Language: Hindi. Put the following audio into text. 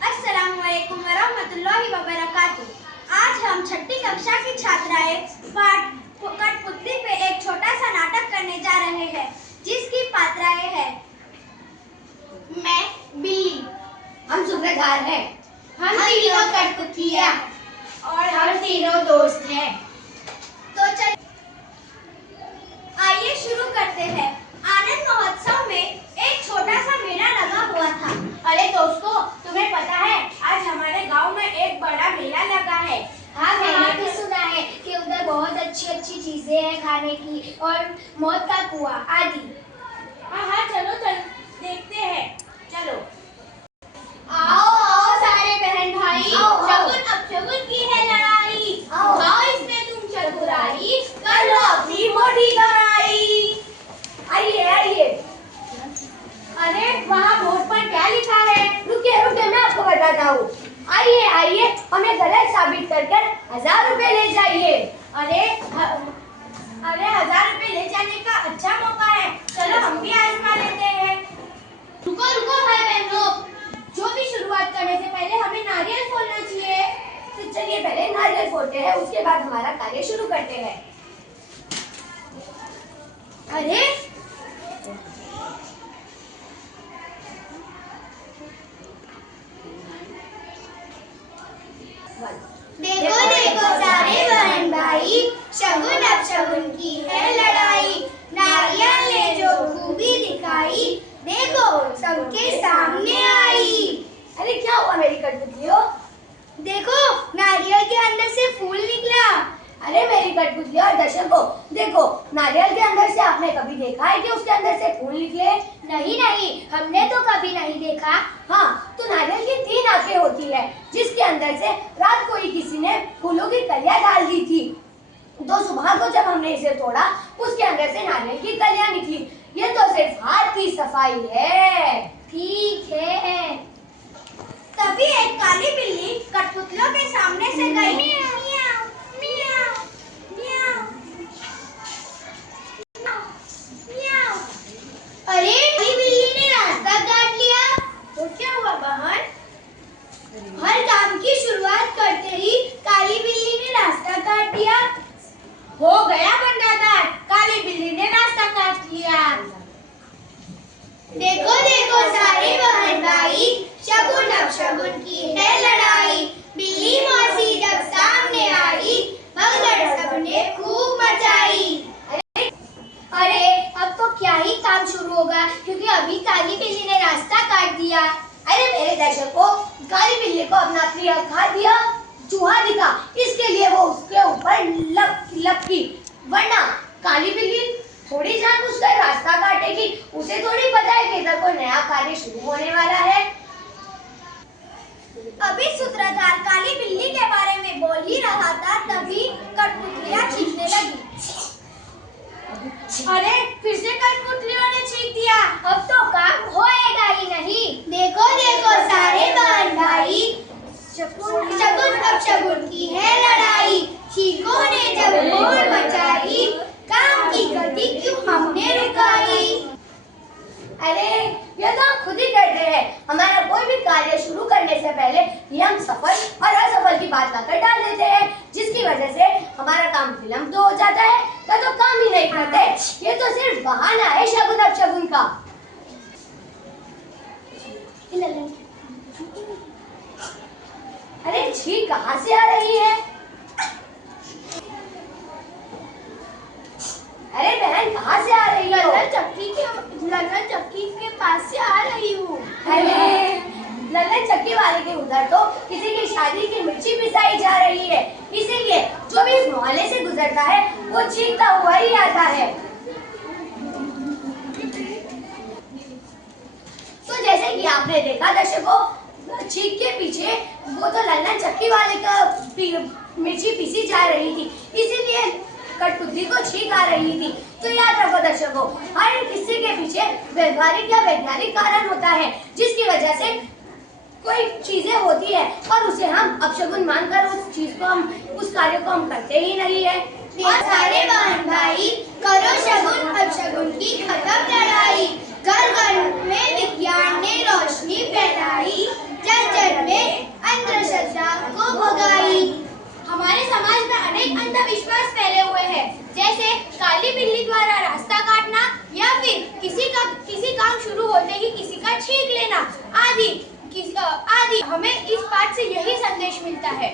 अस्सलामुअलैकुम वरहमतुल्लाहि वबरकातुह। आज हम छठी कक्षा की छात्राएं पाठ कठपुतली पे एक छोटा सा नाटक करने जा रहे हैं, जिसकी पात्राएं हैं मैं बिल्ली, हम सूत्रधार हैं, हम तीनों कठपुतलियां और हम तीनों दोस्त हैं। तो चल आइए शुरू करते हैं। आनंद महोत्सव में एक छोटा सा मेला लगा हुआ था। अरे दोस्तों, तुम्हें पता है आज हमारे गांव में एक बड़ा मेला लगा है। हाँ, मैंने भी सुना है कि उधर बहुत अच्छी अच्छी चीजें हैं खाने की और मौत का कुआं आदि। हाँ, चलो देखते हैं, चलो। आओ आओ सारे बहन भाई, शगुन अपशगुन की है लड़ाई। आओ इसमें तुम चतुराई, कर लो अपनी मोटी कमाई। आइए आइए। अरे वहाँ बोर्ड पर क्या लिखा है? रुकिए रुकिए, मैं आपको बताता हूँ। आइए आइए, हमें गलत साबित कर 1000 रुपए ले जाइए। अरे 1000 रुपए ले जाने का अच्छा मौका है, चलो हम भी आजमा लेते हैं। रुको रुको भाई बहनों, जो भी शुरुआत करने से पहले हमें नारियल फोड़ना चाहिए। तो चलिए पहले नारियल फोड़ते हैं, उसके बाद हमारा कार्य शुरू करते हैं। अरे देखो देखो सारे बहन भाई, शगुन अपशगुन की है लड़ाई। नारियल ने जो खूबी दिखाई, देखो सबके सामने आई। अरे क्या हुआ मेरी कठपुतलियों? देखो नारियल के अंदर से फूल निकला। अरे मेरी कठपुतलियों और दर्शकों, देखो नारियल के अंदर से आपने कभी देखा है कि उसके अंदर से फूल निकले? नहीं नहीं, हमने तो कभी नहीं देखा। हाँ, तो नारियल की 3 आंखें होती है, जिसके अंदर से रात को ही किसी ने फूलों की कलियां डाल दी थी। तो सुबह को जब हमने इसे तोड़ा, उसके अंदर से नारियल की कलियां निकली। ये तो सिर्फ हाथ की सफाई है। ठीक है। तभी एक काली बिल्ली कठपुतलियों के सामने से गई। मियाओ मियाओ मियाओ मियाओ। अरे काली बिल्ली ने रास्ता काट लिया। तो क्या हुआ बहन? हर काम की शुरुआत करते ही काली बिल्ली ने रास्ता काट दिया। हो गया बंदादार, काली बिल्ली ने रास्ता काट लिया। देखो देखो सारे बहन भाई, शगुन अपशगुन की है लड़ाई। बिल्ली मौसी जब सामने आई, भगदड़ सबने खूब मचाई। अरे अब तो क्या ही काम शुरू होगा, क्योंकि अभी काली बिल्ली ने रास्ता काट दिया। अरे मेरे दर्शकों, काली बिल्ली को अपना प्रिय खाद्य चूहा दिखा, इसके लिए वो उसके ऊपर लपकी। वरना काली बिल्ली थोड़ी जानबूझकर रास्ता काटेगी, उसे थोड़ी पता है कि इधर कोई नया कार्य शुरू होने वाला है। अभी सूत्रधार काली बिल्ली के बारे में बोल ही रहा था, तभी कठपुतलियां चीखने लगी। अरे फिर से कठपुतलियों ने चीख दिया। अब तो काम होएगा ही नहीं। देखो देखो सारे बहन भाई, शगुन अपशगुन की है लड़ाई। चीखों ने जब होड़ मचाई, काम की गति क्यों हमने रुकाई। अरे ये तो हम खुद ही करते हैं। हमारा कोई भी कार्य शुरू करने से पहले ये हम सफल और असफल की बात लाकर डाल देते हैं, जिसकी वजह से हमारा काम विलंब तो हो जाता है, तो काम ही नहीं करते। ये तो सिर्फ बहाना है शगुन अपशगुन का। अरे छी कहाँ से आ रही है? अरे बहन कहाँ से आ रही हो? लल्लन चक्की के पास से आ रही हूँ। अरे लल्लन चक्की वाले के उधर तो किसी की शादी की मिर्ची पिसाई जा रही है, इसीलिए जो भी इस मोहल्ले से गुजरता है वो चीखता हुआ ही आता है। तो जैसे कि आपने देखा दर्शकों, चीख के पीछे वो तो लल्लन चक्की वाले का मिर्ची पीसी जा रही थी, इसीलिए कठपुतली को छींक आ रही थी। तो याद रखो दर्शकों, हर किसी के पीछे व्यवहारिक या वैज्ञानिक कारण होता है, जिसकी वजह से कोई चीजें होती है और उसे हम अपशगुन मानकर उस कार्य को हम करते ही नहीं है। और सारे बहन भाई, करो शगुन अपशगुन की खत्म लड़ाई। घर घर में विज्ञान ने रोशनी फैलाई, जन जन में अंधश्रद्धा को भगाई। हमारे समाज में अनेक अंधविश्वास फैले हुए हैं, जैसे काली बिल्ली द्वारा रास्ता काटना या फिर किसी काम शुरू होते ही किसी का छींक लेना आदि। हमें इस बात से यही संदेश मिलता है